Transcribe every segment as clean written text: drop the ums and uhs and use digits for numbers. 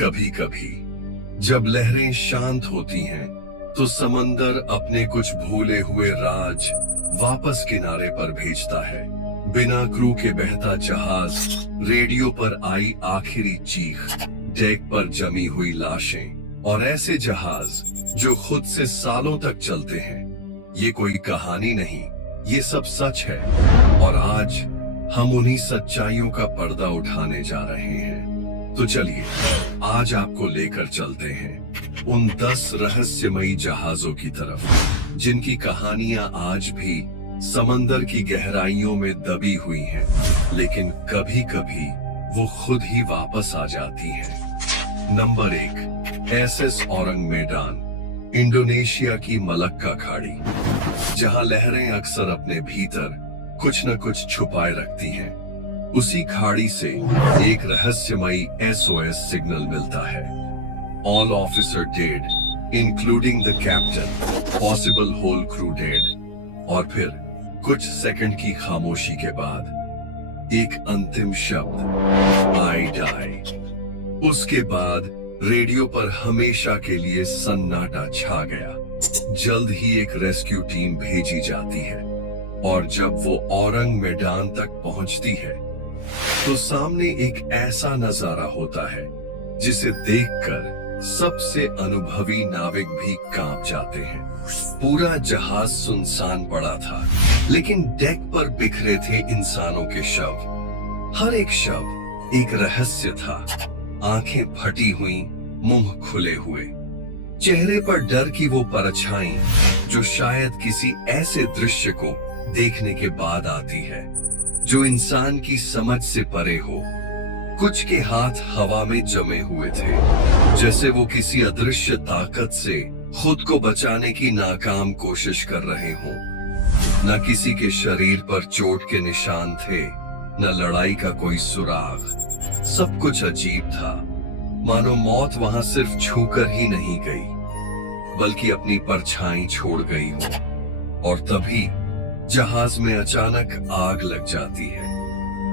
कभी कभी जब लहरें शांत होती हैं तो समंदर अपने कुछ भूले हुए राज वापस किनारे पर भेजता है। बिना क्रू के बहता जहाज, रेडियो पर आई आखिरी चीख, डेक पर जमी हुई लाशें और ऐसे जहाज जो खुद से सालों तक चलते हैं। ये कोई कहानी नहीं, ये सब सच है और आज हम उन्हीं सच्चाइयों का पर्दा उठाने जा रहे हैं। तो चलिए आज आपको लेकर चलते हैं उन 10 रहस्यमयी जहाजों की तरफ जिनकी कहानियां आज भी समंदर की गहराइयों में दबी हुई हैं, लेकिन कभी कभी वो खुद ही वापस आ जाती हैं। नंबर 1, एसएस औरंग मेडान, इंडोनेशिया की मलक्का खाड़ी, जहां लहरें अक्सर अपने भीतर कुछ न कुछ छुपाए रखती हैं। उसी खाड़ी से एक रहस्यमयी SOS सिग्नल मिलता है। All officer dead, including the captain, possible whole crew dead. और फिर कुछ सेकंड की खामोशी के बाद एक अंतिम शब्द, आई डाई। उसके बाद रेडियो पर हमेशा के लिए सन्नाटा छा गया। जल्द ही एक रेस्क्यू टीम भेजी जाती है और जब वो औरंग मेडान तक पहुंचती है तो सामने एक ऐसा नजारा होता है जिसे देखकर सबसे अनुभवी नाविक भी कांप जाते हैं। पूरा जहाज सुनसान पड़ा था, लेकिन डेक पर बिखरे थे इंसानों के शव। हर एक शव एक रहस्य था। आंखें फटी हुई, मुंह खुले हुए, चेहरे पर डर की वो परछाई जो शायद किसी ऐसे दृश्य को देखने के बाद आती है जो इंसान की समझ से परे हो। कुछ के हाथ हवा में जमे हुए थे, जैसे वो किसी अदृश्य ताकत से खुद को बचाने की नाकाम कोशिश कर रहे हों। न किसी के शरीर पर चोट के निशान थे, न लड़ाई का कोई सुराग। सब कुछ अजीब था, मानो मौत वहां सिर्फ छूकर ही नहीं गई, बल्कि अपनी परछाई छोड़ गई हो। और तभी जहाज में अचानक आग लग जाती है।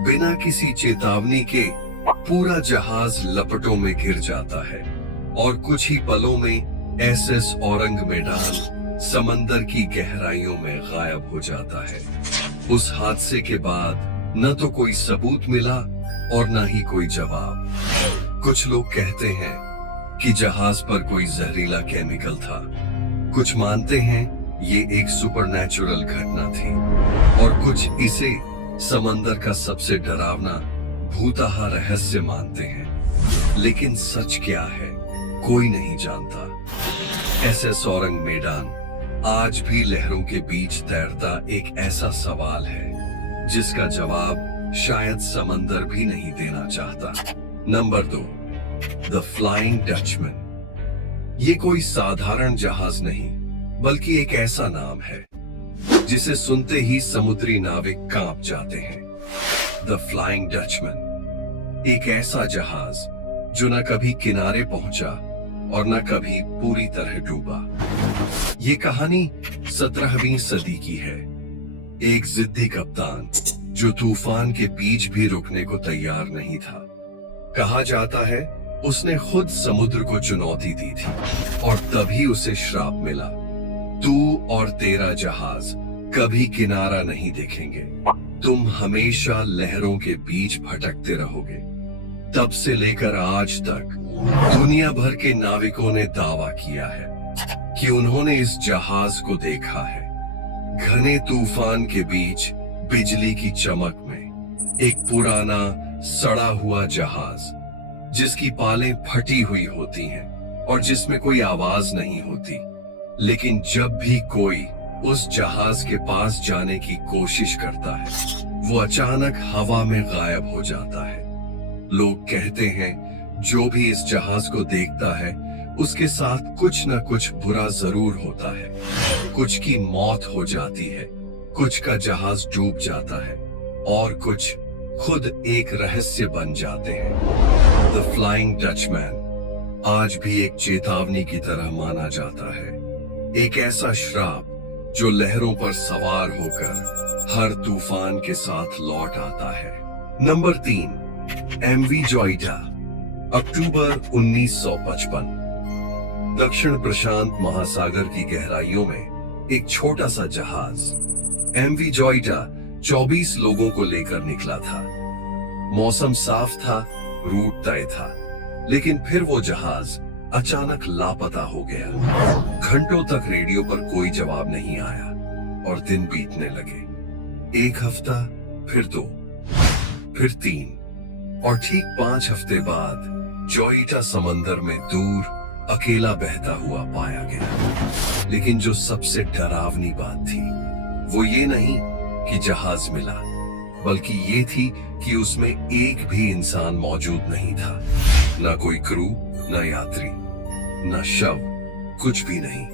बिना किसी चेतावनी के पूरा जहाज लपटों में घिर जाता है और कुछ ही पलों में एसएस औरंग मेडान समंदर की गहराइयों में गायब हो जाता है। उस हादसे के बाद न तो कोई सबूत मिला और न ही कोई जवाब। कुछ लोग कहते हैं कि जहाज पर कोई जहरीला केमिकल था। कुछ मानते हैं ये एक सुपरनैचुरल घटना थी और कुछ इसे समंदर का सबसे डरावना भूताहा रहस्य मानते हैं। लेकिन सच क्या है, कोई नहीं जानता। एसएस औरंग मेडान आज भी लहरों के बीच तैरता एक ऐसा सवाल है जिसका जवाब शायद समंदर भी नहीं देना चाहता। Number 2, the flying Dutchman. ये कोई साधारण जहाज नहीं, बल्कि एक ऐसा नाम है जिसे सुनते ही समुद्री नाविक कांप जाते हैं। द फ्लाइंग डचमैन, एक ऐसा जहाज जो न कभी किनारे पहुंचा और न कभी पूरी तरह डूबा। ये कहानी 17वीं सदी की है। एक जिद्दी कप्तान जो तूफान के बीच भी रुकने को तैयार नहीं था। कहा जाता है उसने खुद समुद्र को चुनौती दी थी और तभी उसे श्राप मिला, तू और तेरा जहाज कभी किनारा नहीं देखेंगे, तुम हमेशा लहरों के बीच भटकते रहोगे। तब से लेकर आज तक दुनिया भर के नाविकों ने दावा किया है कि उन्होंने इस जहाज को देखा है। घने तूफान के बीच बिजली की चमक में एक पुराना सड़ा हुआ जहाज जिसकी पालें फटी हुई होती हैं और जिसमें कोई आवाज नहीं होती। लेकिन जब भी कोई उस जहाज के पास जाने की कोशिश करता है, वो अचानक हवा में गायब हो जाता है। लोग कहते हैं जो भी इस जहाज को देखता है उसके साथ कुछ न कुछ बुरा जरूर होता है। कुछ की मौत हो जाती है, कुछ का जहाज डूब जाता है और कुछ खुद एक रहस्य बन जाते हैं। द फ्लाइंग डचमैन आज भी एक चेतावनी की तरह माना जाता है, एक ऐसा श्राप जो लहरों पर सवार होकर हर तूफान के साथ लौट आता है। नंबर 3, एमवी जॉइडा, अक्टूबर 1955। दक्षिण प्रशांत महासागर की गहराइयों में एक छोटा सा जहाज एमवी जॉयटा 24 लोगों को लेकर निकला था। मौसम साफ था, रूट तय था, लेकिन फिर वो जहाज अचानक लापता हो गया। घंटों तक रेडियो पर कोई जवाब नहीं आया और दिन बीतने लगे। एक हफ्ता, फिर 2, फिर 3 और ठीक 5 हफ्ते बाद जॉयटा समंदर में दूर अकेला बहता हुआ पाया गया। लेकिन जो सबसे डरावनी बात थी वो ये नहीं कि जहाज मिला, बल्कि ये थी कि उसमें एक भी इंसान मौजूद नहीं था। ना कोई क्रू, ना यात्री, ना शव, कुछ भी नहीं।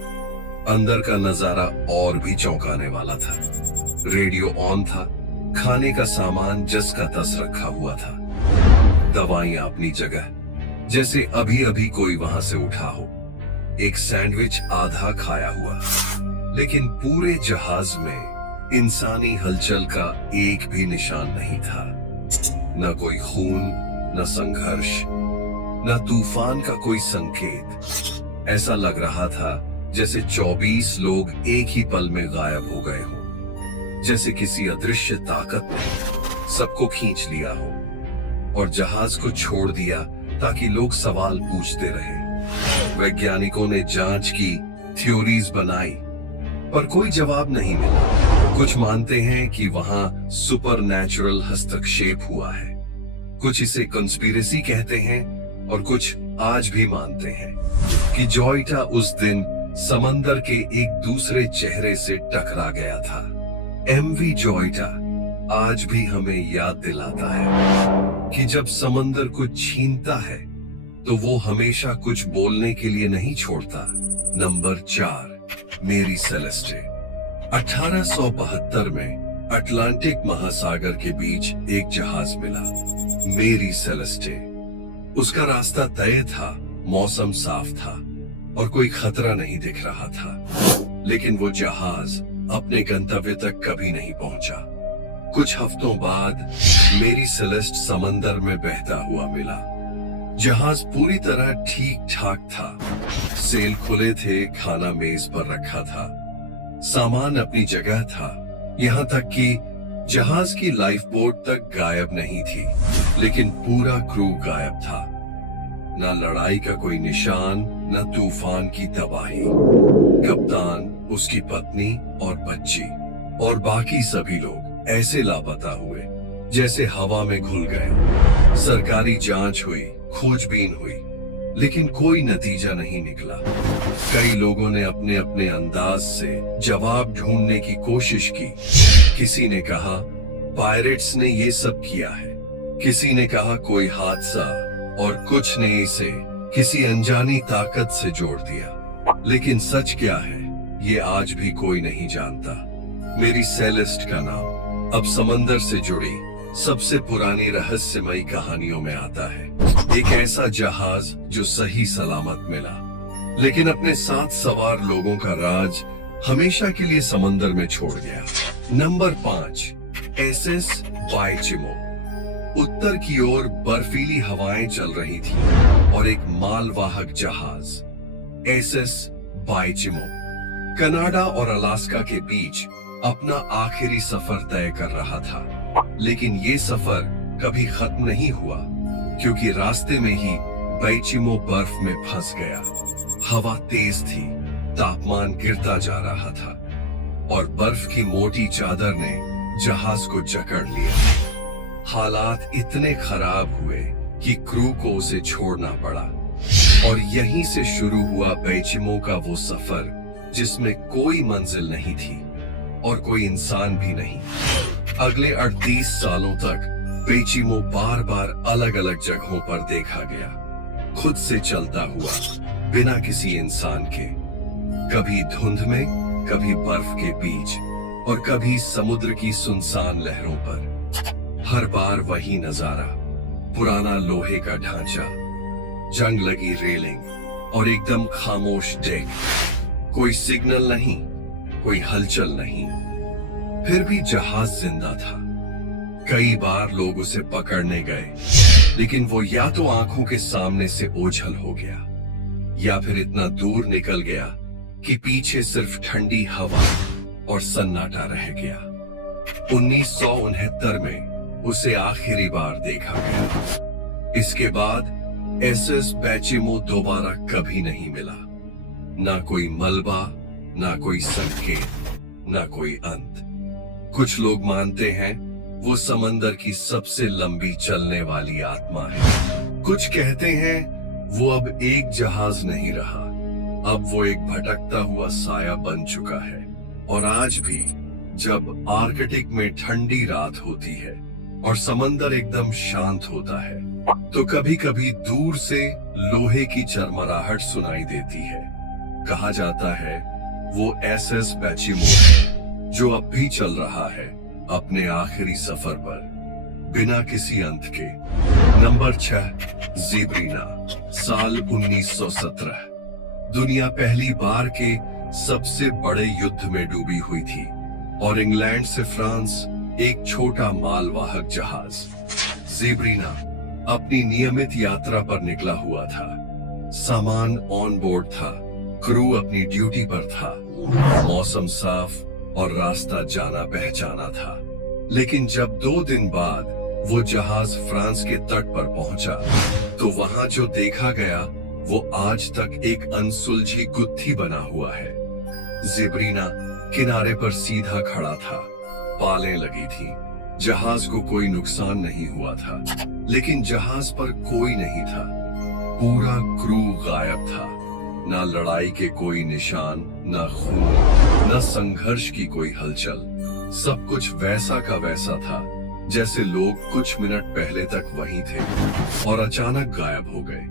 अंदर का नजारा और भी चौंकाने वाला था। रेडियो ऑन था, खाने का सामान जस का तस रखा हुआ था, दवाइयां अपनी जगह, जैसे अभी अभी कोई वहां से उठा हो। एक सैंडविच आधा खाया हुआ, लेकिन पूरे जहाज में इंसानी हलचल का एक भी निशान नहीं था। न कोई खून, न संघर्ष, न तूफान का कोई संकेत। ऐसा लग रहा था जैसे 24 लोग एक ही पल में गायब हो गए हों, जैसे किसी अदृश्य ताकत ने सबको खींच लिया हो और जहाज को छोड़ दिया ताकि लोग सवाल पूछते रहे। वैज्ञानिकों ने जांच की, थ्योरीज बनाई, पर कोई जवाब नहीं मिला। कुछ मानते हैं कि वहां सुपरनैचुरल हस्तक्षेप हुआ है, कुछ इसे कंस्पिरेसी कहते हैं और कुछ आज भी मानते हैं कि जॉयटा उस दिन समंदर के एक दूसरे चेहरे से टकरा गया था। एमवी जॉयटा आज भी हमें याद दिलाता है कि जब समंदर कुछ छीनता है तो वो हमेशा कुछ बोलने के लिए नहीं छोड़ता। नंबर 4, मेरी सेलेस्टे। 1872 में अटलांटिक महासागर के बीच एक जहाज मिला, मेरी सेलेस्टे। उसका रास्ता तय था, मौसम साफ था और कोई खतरा नहीं दिख रहा था। लेकिन वो जहाज अपने गंतव्य तक कभी नहीं पहुंचा। कुछ हफ्तों बाद मेरी सेलेस्ट समंदर में बहता हुआ मिला। जहाज पूरी तरह ठीक ठाक था, सेल खुले थे, खाना मेज पर रखा था, सामान अपनी जगह था, यहाँ तक कि जहाज की लाइफ बोट तक गायब नहीं थी। लेकिन पूरा क्रू गायब था। न लड़ाई का कोई निशान, न तूफान की तबाही। कप्तान, उसकी पत्नी और बच्ची और बाकी सभी लोग ऐसे लापता हुए जैसे हवा में घुल गए। सरकारी जांच हुई, खोजबीन हुई, लेकिन कोई नतीजा नहीं निकला। कई लोगों ने अपने अपने अंदाज से जवाब ढूंढने की कोशिश की। किसी ने कहा पायरेट्स ने ये सब किया है, किसी ने कहा कोई हादसा, और कुछ ने इसे किसी अनजानी ताकत से जोड़ दिया। लेकिन सच क्या है ये आज भी कोई नहीं जानता। मेरी सेलेस्ट का नाम अब समंदर से जुड़ी सबसे पुरानी रहस्यमयी कहानियों में आता है। एक ऐसा जहाज जो सही सलामत मिला, लेकिन अपने साथ सवार लोगों का राज हमेशा के लिए समंदर में छोड़ गया। Number 5, SS बाइचिमो। उत्तर की ओर बर्फीली हवाएं चल रही थी और एक मालवाहक जहाज एसएस बाइचिमो कनाडा और अलास्का के बीच अपना आखिरी सफर तय कर रहा था। लेकिन ये सफर कभी खत्म नहीं हुआ, क्योंकि रास्ते में ही बाइचिमो बर्फ में फंस गया। हवा तेज थी, तापमान गिरता जा रहा था और बर्फ की मोटी चादर ने जहाज को जकड़ लिया। हालात इतने खराब हुए कि क्रू को उसे छोड़ना पड़ा और यहीं से शुरू हुआ बाइचिमो का वो सफर जिसमें कोई मंजिल नहीं थी और कोई इंसान भी नहीं। अगले 38 सालों तक बाइचिमो बार बार अलग अलग जगहों पर देखा गया, खुद से चलता हुआ, बिना किसी इंसान के। कभी धुंध में, कभी बर्फ के बीच और कभी समुद्र की सुनसान लहरों पर। हर बार वही नजारा, पुराना लोहे का ढांचा, जंग लगी रेलिंग और एकदम खामोश डेक। कोई सिग्नल नहीं, कोई हलचल नहीं। फिर भी जहाज जिंदा था। कई बार लोग उसे पकड़ने गए, लेकिन वो या तो आंखों के सामने से ओझल हो गया या फिर इतना दूर निकल गया कि पीछे सिर्फ ठंडी हवा और सन्नाटा रह गया। 1969 में उसे आखिरी बार देखा गया। इसके बाद एसएस बैचिमो दोबारा कभी नहीं मिला। ना कोई मलबा, ना कोई संकेत, ना कोई अंत। कुछ लोग मानते हैं वो समंदर की सबसे लंबी चलने वाली आत्मा है। कुछ कहते हैं वो अब एक जहाज नहीं रहा, अब वो एक भटकता हुआ साया बन चुका है। और आज भी जब आर्कटिक में ठंडी रात होती है और समंदर एकदम शांत होता है, तो कभी कभी दूर से लोहे की चरमराहट सुनाई देती है। कहा जाता है वो एसएस बैचिमो है, जो अब भी चल रहा है अपने आखिरी सफर पर, बिना किसी अंत के। नंबर 6, ज़ेब्रीना। साल 1917। दुनिया पहली बार के सबसे बड़े युद्ध में डूबी हुई थी और इंग्लैंड से फ्रांस एक छोटा मालवाहक जहाज ज़ेब्रीना अपनी नियमित यात्रा पर निकला हुआ था। सामान ऑन बोर्ड था, क्रू अपनी ड्यूटी पर था, मौसम साफ और रास्ता जाना पहचाना था। लेकिन जब 2 दिन बाद वो जहाज फ्रांस के तट पर पहुंचा, तो वहां जो देखा गया वो आज तक एक अनसुलझी गुत्थी बना हुआ है। ज़ेब्रीना किनारे पर सीधा खड़ा था, पालें लगी थी, जहाज को कोई नुकसान नहीं हुआ था, लेकिन जहाज पर कोई नहीं था। पूरा क्रू गायब था, ना लड़ाई के कोई निशान, ना खून, ना संघर्ष की कोई हलचल। सब कुछ वैसा का वैसा था जैसे लोग कुछ मिनट पहले तक वहीं थे और अचानक गायब हो गए।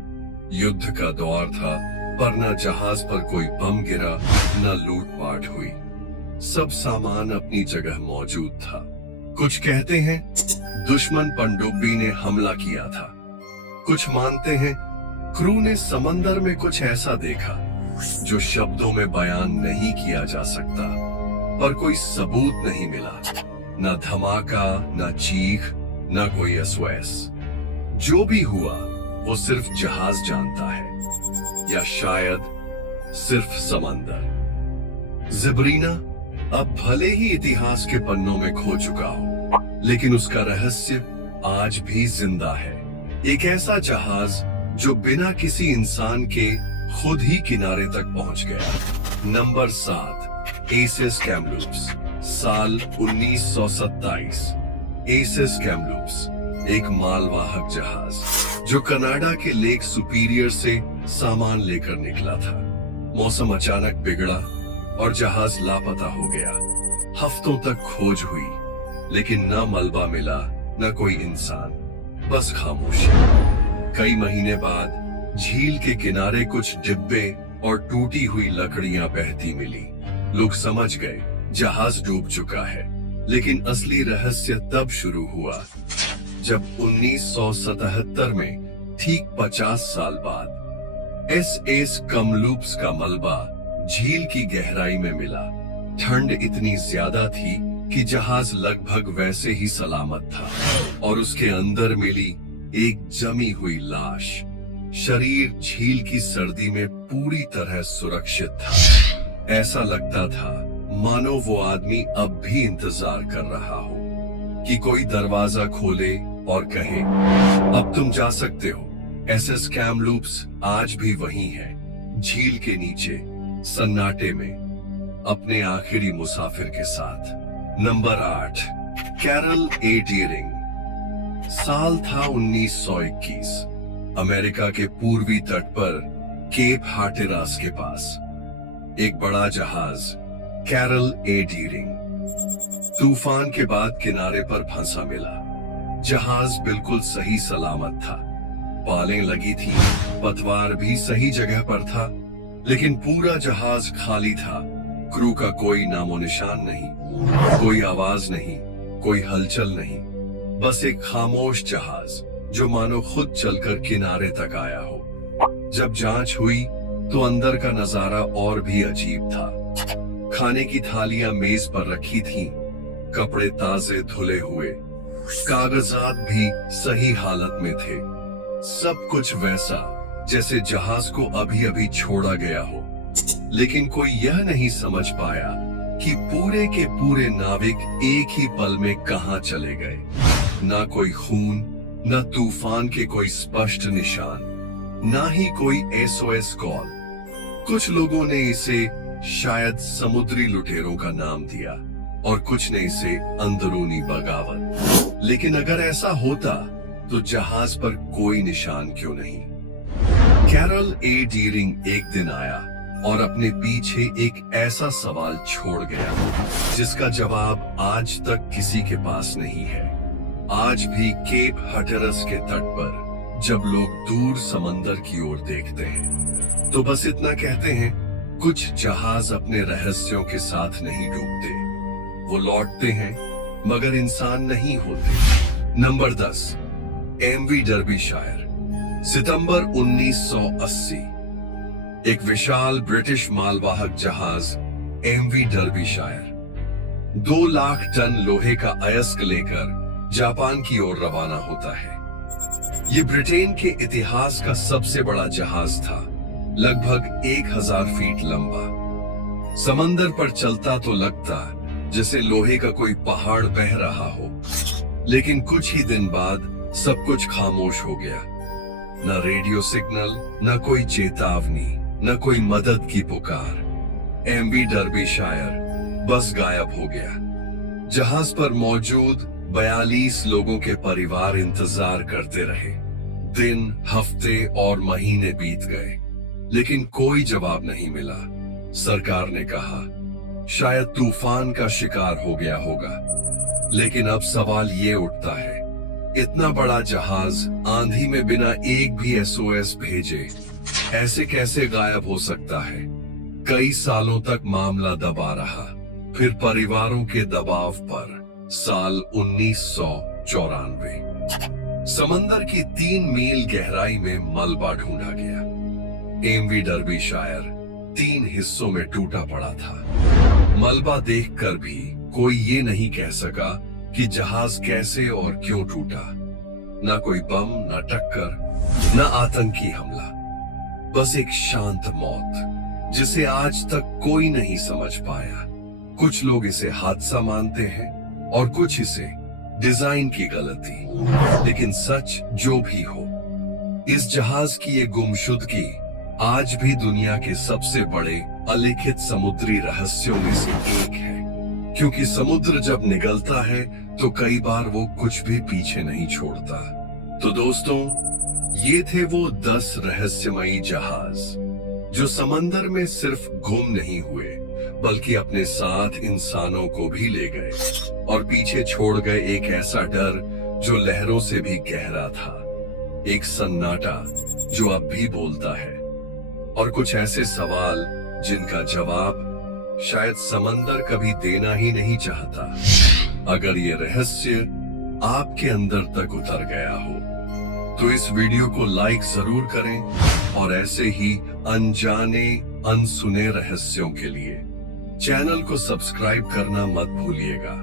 युद्ध का दौर था, पर न जहाज पर कोई बम गिरा, न लूटपाट हुई। सब सामान अपनी जगह मौजूद था। कुछ कहते हैं दुश्मन पनडुब्बी ने हमला किया था। कुछ मानते हैं क्रू ने समंदर में कुछ ऐसा देखा जो शब्दों में बयान नहीं किया जा सकता, पर कोई सबूत नहीं मिला। न धमाका, न चीख, न कोई एसओएस। जो भी हुआ वो सिर्फ जहाज जानता है, या शायद सिर्फ समंदर। ज़ेब्रीना अब भले ही इतिहास के पन्नों में खो चुका हो, लेकिन उसका रहस्य आज भी जिंदा है। एक ऐसा जहाज जो बिना किसी इंसान के खुद ही किनारे तक पहुंच गया। Number 7, SS Kamloops. साल 1927। एसएस कैमलूप्स एक मालवाहक जहाज जो कनाडा के लेक सुपीरियर से सामान लेकर निकला था। मौसम अचानक बिगड़ा और जहाज लापता हो गया। हफ्तों तक खोज हुई, लेकिन न मलबा मिला, न कोई इंसान, बस खामोशी। कई महीने बाद झील के किनारे कुछ डिब्बे और टूटी हुई लकड़ियां बहती मिली। लोग समझ गए जहाज डूब चुका है, लेकिन असली रहस्य तब शुरू हुआ जब 1977 में ठीक 50 साल बाद एसएस कैमलूप्स का मलबा झील की गहराई में मिला। ठंड इतनी ज्यादा थी कि जहाज लगभग वैसे ही सलामत था और उसके अंदर मिली एक जमी हुई लाश। शरीर झील की सर्दी में पूरी तरह सुरक्षित था। ऐसा लगता था मानो वो आदमी अब भी इंतजार कर रहा हो कि कोई दरवाजा खोले और कहे, अब तुम जा सकते हो। एसएस कैमलूप्स आज भी वहीं है, झील के नीचे सन्नाटे में, अपने आखिरी मुसाफिर के साथ। नंबर 8, कैरल ए डीयरिंग। साल था 1921। अमेरिका के पूर्वी तट पर केप हाटेरास के पास एक बड़ा जहाज कैरल ए डीयरिंग तूफान के बाद किनारे पर फंसा मिला। जहाज बिल्कुल सही सलामत था, पालें लगी थी, पतवार भी सही जगह पर था, लेकिन पूरा जहाज खाली था। क्रू का कोई नामो निशान नहीं, कोई आवाज नहीं, कोई हलचल नहीं, बस एक खामोश जहाज जो मानो खुद चलकर किनारे तक आया हो। जब जांच हुई तो अंदर का नजारा और भी अजीब था। खाने की थालियां मेज पर रखी थीं, कपड़े ताजे धुले हुए, कागजात भी सही हालत में थे, सब कुछ वैसा जैसे जहाज को अभी अभी छोड़ा गया हो। लेकिन कोई यह नहीं समझ पाया कि पूरे के पूरे नाविक एक ही पल में कहां चले गए। ना कोई खून, न तूफान के कोई स्पष्ट निशान, ना ही कोई SOS कॉल। कुछ लोगों ने इसे शायद समुद्री लुटेरों का नाम दिया और कुछ ने इसे अंदरूनी बगावत। लेकिन अगर ऐसा होता तो जहाज पर कोई निशान क्यों नहीं? कैरल ए डीरिंग एक दिन आया और अपने पीछे एक ऐसा सवाल छोड़ गया जिसका जवाब आज तक किसी के पास नहीं है। आज भी केप हटेरस के तट पर जब लोग दूर समंदर की ओर देखते हैं तो बस इतना कहते हैं, कुछ जहाज अपने रहस्यों के साथ नहीं डूबते, वो लौटते हैं मगर इंसान नहीं होते। Number 10, MV Derbyshire. सितंबर 1980 एक विशाल ब्रिटिश मालवाहक जहाज MV डर्बीशायर 2 लाख टन लोहे का अयस्क लेकर जापान की ओर रवाना होता है। ये ब्रिटेन के इतिहास का सबसे बड़ा जहाज था, लगभग 1000 फीट लंबा। समंदर पर चलता तो लगता जैसे लोहे का कोई पहाड़ बह रहा हो, लेकिन कुछ ही दिन बाद सब कुछ खामोश हो गया। न रेडियो सिग्नल, न कोई चेतावनी, न कोई मदद की पुकार। MV डर्बीशायर बस गायब हो गया। जहाज पर मौजूद 42 लोगों के परिवार इंतजार करते रहे। दिन, हफ्ते और महीने बीत गए, लेकिन कोई जवाब नहीं मिला। सरकार ने कहा शायद तूफान का शिकार हो गया होगा। लेकिन अब सवाल ये उठता है, इतना बड़ा जहाज आंधी में बिना एक भी SOS भेजे ऐसे कैसे गायब हो सकता है? कई सालों तक मामला दबा रहा। फिर परिवारों के दबाव पर साल 1994 समंदर की 3 मील गहराई में मलबा ढूंढा गया। MV डर्बीशायर 3 हिस्सों में टूटा पड़ा था। मलबा देखकर भी कोई ये नहीं कह सका कि जहाज कैसे और क्यों टूटा। ना कोई बम, ना टक्कर, ना आतंकी हमला, बस एक शांत मौत जिसे आज तक कोई नहीं समझ पाया। कुछ लोग इसे हादसा मानते हैं और कुछ इसे डिजाइन की गलती। लेकिन सच जो भी हो, इस जहाज की ये गुमशुदगी आज भी दुनिया के सबसे बड़े अलिखित समुद्री रहस्यों में से एक है। क्योंकि समुद्र जब निगलता है तो कई बार वो कुछ भी पीछे नहीं छोड़ता। तो दोस्तों, ये थे वो 10 रहस्यमयी जहाज जो समंदर में सिर्फ गुम नहीं हुए बल्कि अपने साथ इंसानों को भी ले गए और पीछे छोड़ गए एक ऐसा डर जो लहरों से भी गहरा था, एक सन्नाटा जो अब भी बोलता है, और कुछ ऐसे सवाल जिनका जवाब शायद समंदर कभी देना ही नहीं चाहता। अगर ये रहस्य आपके अंदर तक उतर गया हो तो इस वीडियो को लाइक जरूर करें और ऐसे ही अनजाने अनसुने रहस्यों के लिए चैनल को सब्सक्राइब करना मत भूलिएगा।